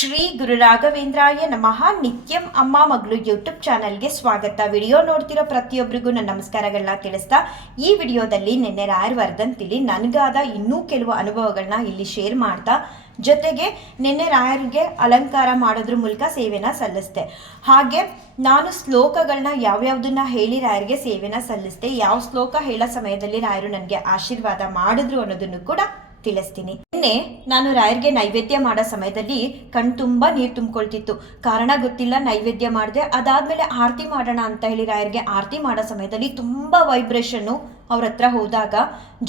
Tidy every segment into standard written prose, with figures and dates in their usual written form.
ಶ್ರೀ ಗುರು ರಾಘವೇಂದ್ರಾಯ ನಮಃ. ನಿತ್ಯಂ ಅಮ್ಮ ಮಗಳು ಯೂಟ್ಯೂಬ್ ಚಾನಲ್ಗೆ ಸ್ವಾಗತ. ವಿಡಿಯೋ ನೋಡ್ತಿರೋ ಪ್ರತಿಯೊಬ್ಬರಿಗೂ ನನ್ನ ನಮಸ್ಕಾರಗಳನ್ನ ತಿಳಿಸ್ತಾ, ಈ ವಿಡಿಯೋದಲ್ಲಿ ನಿನ್ನೆ ರಾಯರ ವರ್ಧಂತಿಲಿ ನನಗಾದ ಇನ್ನೂ ಕೆಲವು ಅನುಭವಗಳನ್ನ ಇಲ್ಲಿ ಶೇರ್ ಮಾಡ್ತಾ, ಜೊತೆಗೆ ನಿನ್ನೆ ರಾಯರಿಗೆ ಅಲಂಕಾರ ಮಾಡೋದ್ರ ಮೂಲಕ ಸೇವೆನ ಸಲ್ಲಿಸ್ದೆ. ಹಾಗೆ ನಾನು ಶ್ಲೋಕಗಳನ್ನ ಯಾವ್ಯಾವ್ದನ್ನ ಹೇಳಿ ರಾಯರಿಗೆ ಸೇವೆನ ಸಲ್ಲಿಸ್ದೆ, ಯಾವ ಶ್ಲೋಕ ಹೇಳೋ ಸಮಯದಲ್ಲಿ ರಾಯರು ನನಗೆ ಆಶೀರ್ವಾದ ಮಾಡಿದ್ರು ಅನ್ನೋದನ್ನು ಕೂಡ ತಿಳಿಸ್ತೀನಿ. ನಿನ್ನೆ ನಾನು ರಾಯರಿಗೆ ನೈವೇದ್ಯ ಮಾಡೋ ಸಮಯದಲ್ಲಿ ತುಂಬ ನೀರು ತುಂಬಿಕೊಳ್ತಿತ್ತು. ಕಾರಣ ಗೊತ್ತಿಲ್ಲ, ನೈವೇದ್ಯ ಮಾಡಿದೆ. ಅದಾದ್ಮೇಲೆ ಆರತಿ ಮಾಡೋಣ ಅಂತ ಹೇಳಿ ರಾಯರಿಗೆ ಆರತಿ ಮಾಡೋ ಸಮಯದಲ್ಲಿ ತುಂಬ ವೈಬ್ರೇಷನ್ನು ಅವ್ರ ಹತ್ರ ಹೋದಾಗ,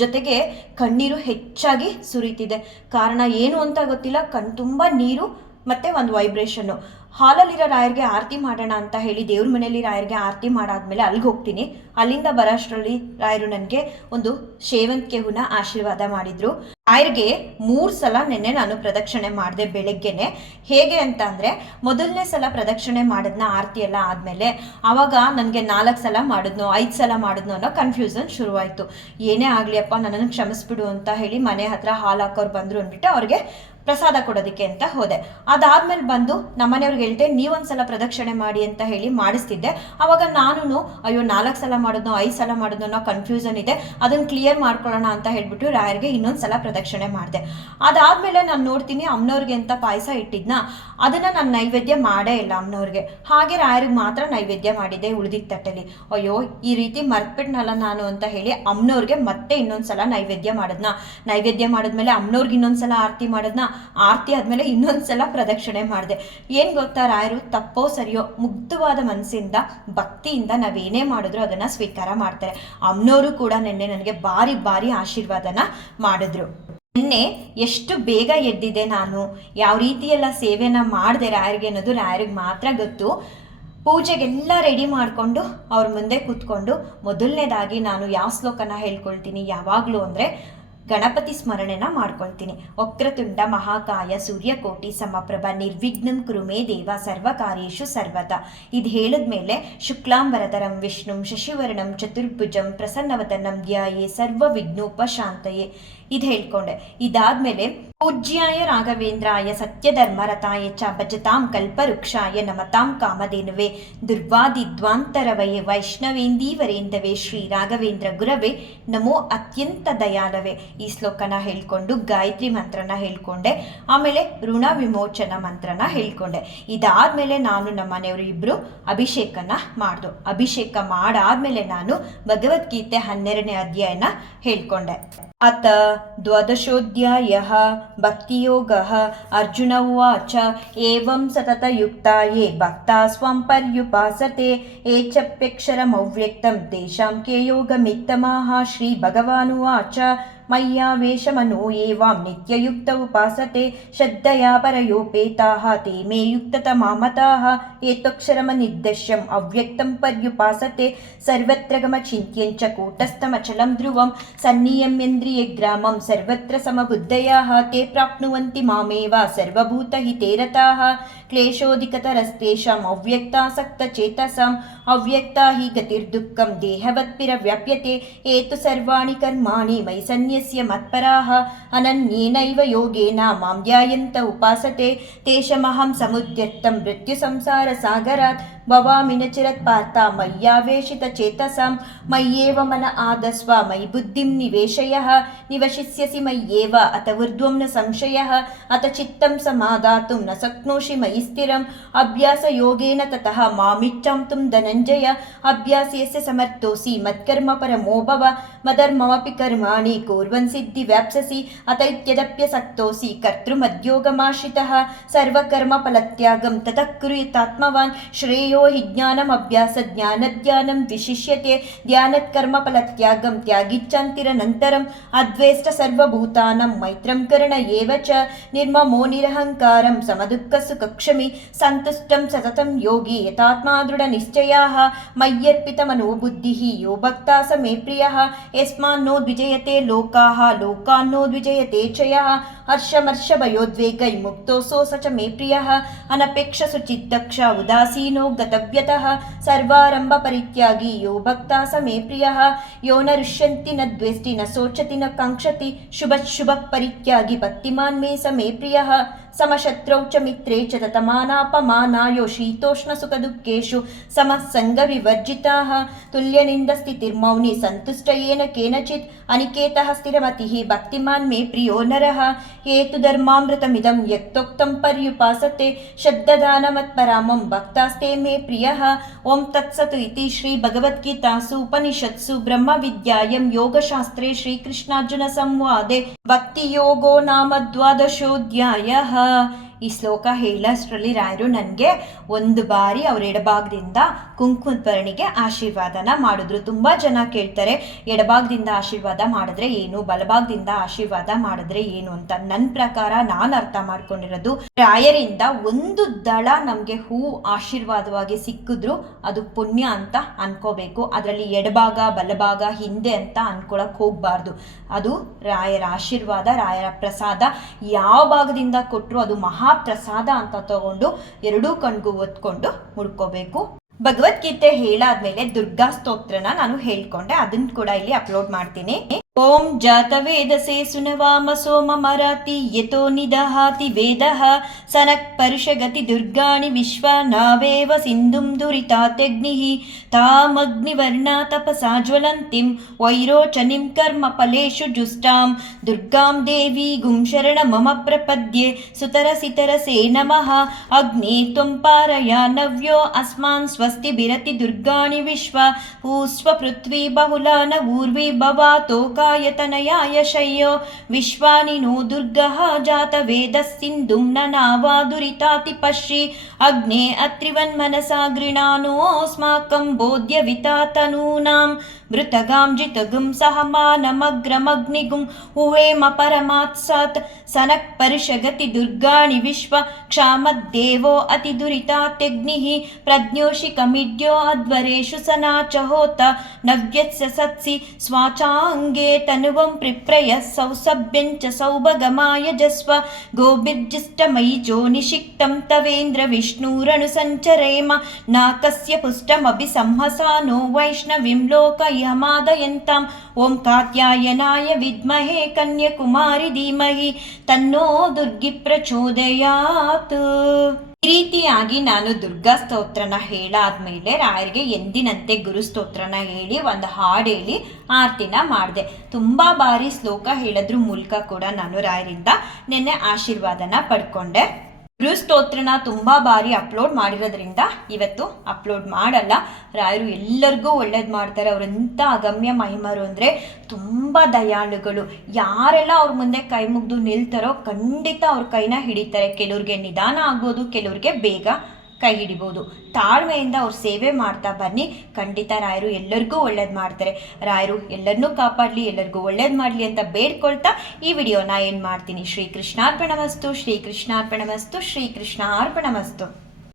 ಜೊತೆಗೆ ಕಣ್ಣೀರು ಹೆಚ್ಚಾಗಿ ಸುರಿತಿದೆ. ಕಾರಣ ಏನು ಅಂತ ಗೊತ್ತಿಲ್ಲ, ತುಂಬ ನೀರು ಮತ್ತೆ ಒಂದು ವೈಬ್ರೇಷನ್ನು. ಹಾಲಲ್ಲಿರೋ ರಾಯರಿಗೆ ಆರತಿ ಮಾಡೋಣ ಅಂತ ಹೇಳಿ ದೇವ್ರ ಮನೆಯಲ್ಲಿ ರಾಯರಿಗೆ ಆರತಿ ಮಾಡಾದ್ಮೇಲೆ ಅಲ್ಲಿಗೆ ಹೋಗ್ತೀನಿ. ಅಲ್ಲಿಂದ ಬರೋಷ್ಟರಲ್ಲಿ ರಾಯರು ನನಗೆ ಒಂದು ಸೇವಂತಿಗೆ ಹೂನ ಆಶೀರ್ವಾದ ಮಾಡಿದ್ರು. ರಾಯರಿಗೆ 3 ಸಲ ನಿನ್ನೆ ನಾನು ಪ್ರದಕ್ಷಿಣೆ ಮಾಡಿದೆ ಬೆಳಗ್ಗೆನೆ. ಹೇಗೆ ಅಂತ ಅಂದರೆ, ಮೊದಲನೇ ಸಲ ಪ್ರದಕ್ಷಿಣೆ ಮಾಡಿದ್ನ ಆರತಿ ಎಲ್ಲ ಆದಮೇಲೆ ಆವಾಗ ನನಗೆ 4 ಸಲ ಮಾಡಿದ್ನೋ 5 ಸಲ ಮಾಡಿದ್ನೋ ಅನ್ನೋ ಕನ್ಫ್ಯೂಷನ್ ಶುರುವಾಯಿತು. ಏನೇ ಆಗಲಿಯಪ್ಪ, ನನ್ನನ್ನು ಕ್ಷಮಿಸ್ಬಿಡು ಅಂತ ಹೇಳಿ ಮನೆ ಹತ್ರ ಹಾಲು ಹಾಕೋರು ಬಂದರು ಅಂದ್ಬಿಟ್ಟು ಅವ್ರಿಗೆ ಪ್ರಸಾದ ಕೊಡೋದಕ್ಕೆ ಅಂತ ಹೋದೆ. ಅದಾದ್ಮೇಲೆ ಬಂದು ನಮ್ಮನೆಯವ್ರಿಗೆ ಹೇಳ್ತೆ, ನೀವೊಂದ್ಸಲ ಪ್ರದಕ್ಷಿಣೆ ಮಾಡಿ ಅಂತ ಹೇಳಿ ಮಾಡಿಸ್ತಿದ್ದೆ. ಅವಾಗ ನಾನು ಅಯ್ಯೋ 4 ಸಲ ಮಾಡಿದ್ನೋ 5 ಸಲ ಮಾಡಿದ್ನೋ ಅನ್ನೋ ಕನ್ಫ್ಯೂಷನ್ ಇದೆ, ಅದನ್ನು ಕ್ಲಿಯರ್ ಮಾಡ್ಕೊಳ್ಳೋಣ ಅಂತ ಹೇಳ್ಬಿಟ್ಟು ರಾಯರಿಗೆ ಇನ್ನೊಂದ್ಸಲ ಪ್ರದಕ್ಷಿಣೆ ಮಾಡಿದೆ. ಅದಾದ್ಮೇಲೆ ನಾನು ನೋಡ್ತೀನಿ, ಅಮ್ಮನವ್ರಿಗೆ ಅಂತ ಪಾಯಸ ಇಟ್ಟಿದ್ನ, ಅದನ್ನ ನಾನು ನೈವೇದ್ಯ ಮಾಡೇ ಇಲ್ಲ ಅಮ್ಮನವ್ರಿಗೆ. ಹಾಗೆ ರಾಯರಿಗೆ ಮಾತ್ರ ನೈವೇದ್ಯ ಮಾಡಿದ್ದೆ ಉಳಿದಿದ್ದ ತಟ್ಟೆಲಿ. ಅಯ್ಯೋ ಈ ರೀತಿ ಮರ್ತ್ಬಿಟ್ನಲ್ಲ ನಾನು ಅಂತ ಹೇಳಿ ಅಮ್ಮನವ್ರಿಗೆ ಮತ್ತೆ ಇನ್ನೊಂದ್ಸಲ ನೈವೇದ್ಯ ಮಾಡಿದ್ಮೇಲೆ ಅಮ್ಮನವ್ರಿಗೆ ಇನ್ನೊಂದ್ಸಲ ಆರತಿ ಮಾಡಿದ್ನ. ಆರತಿ ಆದ್ಮೇಲೆ ಇನ್ನೊಂದ್ಸಲ ಪ್ರದಕ್ಷಿಣೆ ಮಾಡಿದೆ. ಏನ್ ಗೊತ್ತಾ, ರಾಯರು ತಪ್ಪೋ ಸರಿಯೋ ಮುಗ್ಧವಾದ ಮನಸ್ಸಿಂದ ಭಕ್ತಿಯಿಂದ ನಾವೇನೇ ಮಾಡಿದ್ರು ಅದನ್ನ ಸ್ವೀಕಾರ ಮಾಡ್ತಾರೆ. ಅಮ್ಮನವರು ಕೂಡ ನಿನ್ನೆ ನನಗೆ ಬಾರಿ ಆಶೀರ್ವಾದನ ಮಾಡಿದ್ರು. ನಿನ್ನೆ ಎಷ್ಟು ಬೇಗ ಎದ್ದಿದೆ ನಾನು, ಯಾವ ರೀತಿಯೆಲ್ಲ ಸೇವೆನ ಮಾಡಿದೆ ರಾಯರಿಗೆ ಅನ್ನೋದು ರಾಯರಿಗೆ ಮಾತ್ರ ಗೊತ್ತು. ಪೂಜೆಗೆಲ್ಲ ರೆಡಿ ಮಾಡಿಕೊಂಡು ಅವ್ರ ಮುಂದೆ ಕೂತ್ಕೊಂಡು ಮೊದಲನೇದಾಗಿ ನಾನು ಯಾವ ಶ್ಲೋಕನ ಹೇಳ್ಕೊಳ್ತೀನಿ ಯಾವಾಗಲೂ ಅಂದರೆ, ಗಣಪತಿ ಸ್ಮರಣೆನ ಮಾಡ್ಕೊಳ್ತೀನಿ. ವಕ್ರತುಂಡ ಮಹಾಕಾಯ ಸೂರ್ಯಕೋಟಿ ಸಮಪ್ರಭ ನಿರ್ವಿಘ್ನಂ ಕುರುಮೇ ದೇವ ಸರ್ವಕಾರ್ಯೇಷು ಸರ್ವದ. ಇದು ಹೇಳಿದ್ಮೇಲೆ ಶುಕ್ಲಾಂಬರಧರಂ ವಿಷ್ಣುಂ ಶಶಿವರ್ಣಂ ಚತುರ್ಭುಜಂ ಪ್ರಸನ್ನವದನಂ ಧ್ಯಾಯೇ ಸರ್ವ ವಿಘ್ನೋಪಶಾಂತಯೇ ಇದು ಹೇಳ್ಕೊಂಡೆ. ಇದಾದ್ಮೇಲೆ ಪೂಜ್ಯಾಯ ರಾಘವೇಂದ್ರಾಯ ಸತ್ಯಧರ್ಮರತಾಯ ಚ ಭಜತಾಂ ಕಲ್ಪವೃಕ್ಷಾಯ ನಮತಾಂ ಕಾಮಧೇನುವೆ ದುರ್ವಾದಿದ್ವಾಂತರವಯೇ ವೈಷ್ಣವೇಂದೀವರೇಂದವೇ ಶ್ರೀ ರಾಘವೇಂದ್ರ ಗುರವೇ ನಮೋ ಅತ್ಯಂತ ದಯಾಲವೇ. ಈ ಶ್ಲೋಕನ ಹೇಳ್ಕೊಂಡು ಗಾಯತ್ರಿ ಮಂತ್ರನ ಹೇಳ್ಕೊಂಡೆ. ಆಮೇಲೆ ಋಣ ವಿಮೋಚನ ಮಂತ್ರನ ಹೇಳ್ಕೊಂಡೆ. ಇದಾದ್ಮೇಲೆ ನಾನು ನಮ್ಮ ಮನೆಯವರು ಇಬ್ರು ಅಭಿಷೇಕನ ಮಾಡ್ದು. ಅಭಿಷೇಕ ಮಾಡಾದ್ಮೇಲೆ ನಾನು ಭಗವದ್ಗೀತೆ 12ನೇ ಅಧ್ಯಾಯನ ಹೇಳ್ಕೊಂಡೆ. ಅತ ದ್ವಾದಶೋಧ್ಯಾಯಃ ಭಕ್ತಿಯೋಗಃ. ಅರ್ಜುನ ಉವಾಚ ಏವಂ ಸತತಯುಕ್ತಾಯೇ ಭಕ್ತಾ ಸ್ವಂ ಪರ್ಯುಪಾಸತೆ ಯೇ ಚಾಪ್ಯಕ್ಷರಮವ್ಯಕ್ತಂ ತೇಷಾಂ ಕೆ ಯೋಗಮಿತ್ತಮಾಹ. ಶ್ರೀ ಭಗವಾನುವಾಚ ಮಯ್ಯಾವೇಶಮನೋ ಏವಾಂ ನಿತ್ಯಯುಕ್ತ ಉಪಾಸತೆ ಶ್ರದ್ಧಯಾ ಪರಯೋಪೇತಾಃ ತೇ ಮೇ ಯುಕ್ತತಮಾಮತಾಃ. ಏತ್ವಕ್ಷರಮನಿರ್ದೇಶ್ಯಂ ಅವ್ಯಕ್ತಂ ಪರ್ಯುಪಾಸತೆ ಸರ್ವತ್ರ ಗಮಚಿಂತ್ಯಂಚ ಕೂಟಸ್ಥಮಚಲಂ ಧ್ರುವಂ ಸನ್ನಿಯಮ್ಯೇಂದ್ರಿಯೇ ಗ್ರಾಮಂ ಸರ್ವತ್ರ ಸಮಬುದ್ಧಯಾಃ ತೇ ಪ್ರಾಪ್ನುವಂತಿ ಮಾಮೇವ ಸರ್ವಭೂತಹಿತೇ ರತಾಃ. ಕ್ಲೇಶೋಧಿಕತರಸ್ತೇಷಾಂ ಅವ್ಯಕ್ತಾಸಕ್ತಚೇತಸಾಂ ಅವ್ಯಕ್ತಾ ಹಿ ಗತಿರ್ದುಃಖಂ ದೇಹವತ್ಪಿರವ್ಯಾಪ್ಯತೆ. ಏತು ಸರ್ವಾಣಿ ಕರ್ಮಾಣಿ ಮಯಿ ಸನ್ಯಸ್ಯ ಮತ್ಪರಾಃ ಅನನ್ಯೇನೈವ ಯೋಗೇನ ಮಾಂ ಧ್ಯಾಯಂತ ಉಪಾಸತೆ ತೇಷಮಹಂ ಸಮುದ್ಯರ್ಥಂ ಮೃತ್ಯು ಸಂಸಾರ ಸಾಗರಾತ್ ಭವಾಮಿ ನ ಚಿರತ್ ಪಾರ್ಥ ಮಯ್ಯಾವೇಶಿತ ಚೇತಸಾಂ. ಮಯ್ಯೇವ ಮನ ಆದಸ್ವ ಮಯಿ ಬುದ್ಧಿಂ ನಿವೇಶಯಃ ನಿವಶಿಷ್ಯಸಿ ಮಯ್ಯೇವ ಅತ ಊರ್ಧ್ವಂ ನ ಸಂಶಯಃ ಅತ ಚಿತ್ತಂ ಸಮಾದಾತುಂ ನ ಶಕ್ನೋಷಿ ಮಯಿ ಸ್ಥಿರಂ. ಅಭ್ಯಾಸ ಯೋಗೇನ ತತಃ ಮಾಮಿಚ್ಛಾಂತುಂ ಧನಂಜಯ ಅಭ್ಯಾಸೇಸ್ಯ ಸಮರ್ಥೋಸಿ ಮತ್ಕರ್ಮ ಪರಮೋ ಭವ. ಮದರ್ಮಮಪಿ ಕರ್ಮಾಣಿ ಕುರ್ವನ್ ಸಿದ್ಧಿ ವ್ಯಾಪ್ಸಸಿ ಅತ ಇತ್ಯದಪ್ಯಸಕ್ತೋಸಿ ಕರ್ತೃಮದ್ಯೋಗಮಾಶ್ರಿತಃ. ಸರ್ವಕರ್ಮ ಫಲತ್ಯಾಗಂ ತತಃ ಕುರು ಯತಾತ್ಮವಾನ್. ಶ್ರೇಯೋ ಹಿ ಜ್ಞಾನಮಭ್ಯಾಸ ಜ್ಞಾನಧ್ಯಾನಂ ವಿಶಿಷ್ಯತೆ. ಧ್ಯಾನತ್ ಕರ್ಮ ಫಲತ್ಯಾಗಂ ತ್ಯಾಗಿಚ್ಛಾಂತಿರನಂತರಂ. ಅದ್ವೇಷ್ಟ ಸರ್ವಭೂತಾನಾಂ ಮೈತ್ರಂ ಕರ್ಣ ಏವ ಚ. ನಿರ್ಮಮೋ ನಿರಹಂಕಾರಂ ಸಮದುಃಖ ಸುಖಕ್ಷಮಿ. ಸಂತುಷ್ಟಂ ಸತತಂ ಯೋಗಿ ಯತಾತ್ಮಾ ದೃಢ ನಿಶ್ಚಯಾಃ. ಮಯ್ಯರ್ಪಿತ ಮನೋ ಬುದ್ಧಿಃ ಯೋ ಭಕ್ತಾ ಸ ಮೇ ಪ್ರಿಯಃ. ಯಸ್ಮಾನ್ನೋ ದ್ವಿಜಯತೆ ಲೋಕಾಃ ಲೋಕಾನ್ನೋ ದ್ವಿಜಯತೆ ಚ ಯಃ. ಹರ್ಷಮರ್ಷಭಯೋದ್ವೇಗೈ ಮುಕ್ತೋ ಸೋ ಸ ಚ ಮೇ ಪ್ರಿಯಃ. ಅನಪೇಕ್ಷ ಸುಚಿದ್ದಕ್ಷ ಉದಾಸೀನೋ ಗತವ್ಯತಃ. ಸರ್ವಾರಂಭ ಪರಿತ್ಯಾಗಿ ಯೋ ಭಕ್ತಾ ಸ ಮೇ ಪ್ರಿಯಃ. ಯೋ ನ ರುಷ್ಯಂತಿ ನ ದ್ವೇಷ್ಟಿ ನ ಶೋಚತಿ ನ ಕಾಂಕ್ಷತಿ. ಶುಭ ಪರಿತ್ಯಾಗಿ ಭಕ್ತಿಮಾನ್ ಮೇ ಸ ಮೇ ಪ್ರಿಯಃ. ಸಮಶತ್ರೌ ಚ ಮಿತ್ರೇ ಚ ತತಮಾನಾಪಮಾನಾಯೋ ಶೀತೋಷ್ಣ ಸುಖ ದುಃಖೇಶು ಸಮಸಂಗ ವಿವರ್ಜಿತಾಃ ತುಲ್ಯನಿಂದ ಸ್ಥಿತಿರ್ಮೌನಿ ಸಂತುಷ್ಟ ಯೇನ ಕೇನಚಿತ್ ಅನಿಕೇತಃ ಸ್ಥಿರಮತಿಃ ಭಕ್ತಿಮಾನ್ ಮೇ ಪ್ರಿಯೋ ನರಃ ಹೇತು ಧರ್ಮಾಮೃತಮಿದಂ ಯಕ್ತೋಕ್ತಂ ಪರ್ಯುಪಾಸತೆ ಶಬ್ದದಾನಮತ್ಪರಾಮಂ ಭಕ್ತಾಸ್ತೆ ಮೇ ಪ್ರಿಯಃ ಓಂ ತತ್ಸತ್ ಇತಿ ಶ್ರೀ ಭಗವದ್ಗೀತಾಸು ಉಪನಿಷತ್ಸು ಬ್ರಹ್ಮವಿದ್ಯಾಯಂ ಯೋಗಶಾಸ್ತ್ರೇ ಶ್ರೀಕೃಷ್ಣಾರ್ಜುನ ಸಂವಾದೆ ಭಕ್ತಿಯೋಗೋ ನಾಮ ದ್ವಾದಶೋಧ್ಯಾಯಃ. ಈ ಶ್ಲೋಕ ಹೇಳೋಷ್ಟರಲ್ಲಿ ರಾಯರು ನನಗೆ ಒಂದು ಬಾರಿ ಅವ್ರ ಎಡಭಾಗದಿಂದ ಕುಂಕುಮದ ಭರಣಿಗೆ ಆಶೀರ್ವಾದನ ಮಾಡಿದ್ರು. ತುಂಬ ಜನ ಕೇಳ್ತಾರೆ ಎಡಭಾಗದಿಂದ ಆಶೀರ್ವಾದ ಮಾಡಿದ್ರೆ ಏನು, ಬಲಭಾಗದಿಂದ ಆಶೀರ್ವಾದ ಮಾಡಿದ್ರೆ ಏನು ಅಂತ. ನನ್ನ ಪ್ರಕಾರ ನಾನು ಅರ್ಥ ಮಾಡ್ಕೊಂಡಿರೋದು, ರಾಯರಿಂದ ಒಂದು ದಳ ನಮಗೆ ಹೂ ಆಶೀರ್ವಾದವಾಗಿ ಸಿಕ್ಕಿದ್ರು ಅದು ಪುಣ್ಯ ಅಂತ ಅನ್ಕೋಬೇಕು. ಅದರಲ್ಲಿ ಎಡಭಾಗ ಬಲಭಾಗ ಹಿಂದೆ ಅಂತ ಅನ್ಕೊಳಕ್ ಹೋಗ್ಬಾರ್ದು. ಅದು ರಾಯರ ಆಶೀರ್ವಾದ, ರಾಯರ ಪ್ರಸಾದ. ಯಾವ ಭಾಗದಿಂದ ಕೊಟ್ಟರು ಅದು ಮಹಾಪ್ರಸಾದ ಅಂತ ತಗೊಂಡು ಎರಡೂ ಕಣ್ಗೂ ಒತ್ಕೊಂಡು ಮುಡ್ಕೋಬೇಕು. ಭಗವದ್ಗೀತೆ ಹೇಳಾದ್ಮೇಲೆ ದುರ್ಗಾ ಸ್ತೋತ್ರನ ನಾನು ಹೇಳ್ಕೊಂಡೆ, ಅದನ್ನ ಕೂಡ ಇಲ್ಲಿ ಅಪ್ಲೋಡ್ ಮಾಡ್ತೀನಿ. ಓಂ ಜಾತವೇದಸೇ ಸುನವಾಮ ಸೋಮ ಮರಾತಿ ಯತೋ ನಿದಹಾತಿ ವೇದಃ ಸನಕ್ ಪರುಷಗತಿ ದುರ್ಗಾಣಿ ವಿಶ್ವ ನಾವೇವ ಸಿಂಧುಂ ದುರಿತಾತ್ಯಗ್ನಿಃ ತಾಮಗ್ನಿವರ್ಣಾ ತಪಸಾ ಜ್ವಲಂತಿಂ ವೈರೋಚನಿಂ ಕರ್ಮ ಫಲೇಷು ಜುಷ್ಟಾಂ ದುರ್ಗಾಂ ದೇವಿ ಗುಂ ಶರಣ ಮಮ ಪ್ರಪದ್ಯೆ ಸುತರಸಿತರಸೇ ನಮಃ ಅಗ್ನಿ ತ್ವಂ ಪಾರಯಾನವ್ಯೋ ಅಸ್ಮಾನ್ ಸ್ವಸ್ತಿ ಬಿರತಿ ದುರ್ಗಾಣಿ ವಿಶ್ವ ಹೂಸ್ವ ಪೃಥ್ವಿ ಬಹುಲಾನ ಊರ್ವಿ ಭವಾತೋ ಯತನಯಾಯ ಶಯ್ಯೋ ವಿಶ್ವಾನಿ ನೋ ದುರ್ಗಃ ಜಾತ ವೇದ ಸಿಂಧುಂ ನನಾವಾ ದುರಿತಾತಿ ಪಶ್ಯಿ ಅಗ್ನೇ ಅತ್ರಿವನ್ ಮನಸಾ ಗೃಣಾನೋಸ್ಮಾಕಂ ಬೋಧ್ಯ ವಿತಾತನೂನಾಂ ಮೃತಗಾಂ ಜಿತಗುಂ ಸಹಮಾನಮಗ್ರಮಗ್ನಿಗುಂ ಹುವೇಮ ಪರಮಾತ್ಸಾತ್ ಸನಕ್ ಪರುಷಗತಿ ದುರ್ಗಾಣಿ ವಿಶ್ವ ಕ್ಷಾಮದ್ದೇವೋ ಅತಿ ದುರಿತಾತ್ಯಗ್ನಿಃ ಪ್ರಜ್ಞೋಷಿ ಕಮಿಡ್ಯೋ ಅಧ್ವರೇಷು ಸನಾಚ ಹೋತ ನವ್ಯತ್ಸ ಸತ್ಸಿ ಸ್ವಾಚಾಂಗೇ ತನುವಂ ಪ್ರಿಪ್ರಯ ಸೌಸಭ್ಯಂಚ ಸೌಭಗಮಾಯ ಜಸ್ವ ಗೋಭಿರ್ಜಿಷ್ಟಮಯಿ ಜೋ ನಿಷಿಕ್ತಂ ತವೇಂದ್ರ ವಿಷ್ಣುರಣು ಸಂಚರೇಮ ನಾಕಸ್ಯ ಪುಷ್ಟಮಭಿ ಸಂಹಸಾನೋ ವೈಷ್ಣವಿಂ ಲೋಕಯಮಾದಯಂತಾಂ ಓಂ ಕಾತ್ಯಾಯನಾಯ ವಿದ್ಮಹೇ ಕನ್ಯಾಕುಮಾರಿ ಧೀಮಹಿ ತನ್ನೋ ದುರ್ಗಿ ಪ್ರಚೋದಯಾತ್. ಈ ರೀತಿಯಾಗಿ ನಾನು ದುರ್ಗಾ ಸ್ತೋತ್ರನ ಹೇಳಾದ್ಮೇಲೆ ರಾಯರಿಗೆ ಎಂದಿನಂತೆ ಗುರು ಸ್ತೋತ್ರನ ಹೇಳಿ ಒಂದು ಹಾಡು ಹೇಳಿ ಆರತಿನ ಮಾಡಿದೆ. ತುಂಬ ಬಾರಿ ಶ್ಲೋಕ ಹೇಳೋದ್ರ ಮೂಲಕ ಕೂಡ ನಾನು ರಾಯರಿಂದ ನೆನ್ನೆ ಆಶೀರ್ವಾದನ ಪಡ್ಕೊಂಡೆ. ಗುರು ಸ್ತೋತ್ರನ ತುಂಬ ಬಾರಿ ಅಪ್ಲೋಡ್ ಮಾಡಿರೋದ್ರಿಂದ ಇವತ್ತು ಅಪ್ಲೋಡ್ ಮಾಡಲ್ಲ. ರಾಯರು ಎಲ್ಲರಿಗೂ ಒಳ್ಳೇದು ಮಾಡ್ತಾರೆ. ಅವರಂಥ ಅಗಮ್ಯ ಮಹಿಮರು ಅಂದರೆ ತುಂಬ ದಯಾಳುಗಳು. ಯಾರೆಲ್ಲ ಅವ್ರ ಮುಂದೆ ಕೈ ಮುಗ್ದು ನಿಲ್ತಾರೋ ಖಂಡಿತ ಅವ್ರ ಕೈನ ಹಿಡಿತಾರೆ. ಕೆಲವ್ರಿಗೆ ನಿಧಾನ ಆಗ್ಬೋದು, ಕೆಲವ್ರಿಗೆ ಬೇಗ ಕೈ ಹಿಡಿಬೋದು. ತಾಳ್ಮೆಯಿಂದ ಅವ್ರ ಸೇವೆ ಮಾಡ್ತಾ ಬನ್ನಿ, ಖಂಡಿತ ರಾಯರು ಎಲ್ಲರಿಗೂ ಒಳ್ಳೇದು ಮಾಡ್ತಾರೆ. ರಾಯರು ಎಲ್ಲರನ್ನೂ ಕಾಪಾಡಲಿ, ಎಲ್ಲರಿಗೂ ಒಳ್ಳೇದು ಮಾಡಲಿ ಅಂತ ಬೇಡ್ಕೊಳ್ತಾ ಈ ವಿಡಿಯೋನ ಏನು ಮಾಡ್ತೀನಿ. ಶ್ರೀಕೃಷ್ಣಾರ್ಪಣಮಸ್ತು, ಶ್ರೀಕೃಷ್ಣಾರ್ಪಣಮಸ್ತು, ಶ್ರೀಕೃಷ್ಣಾರ್ಪಣಮಸ್ತು.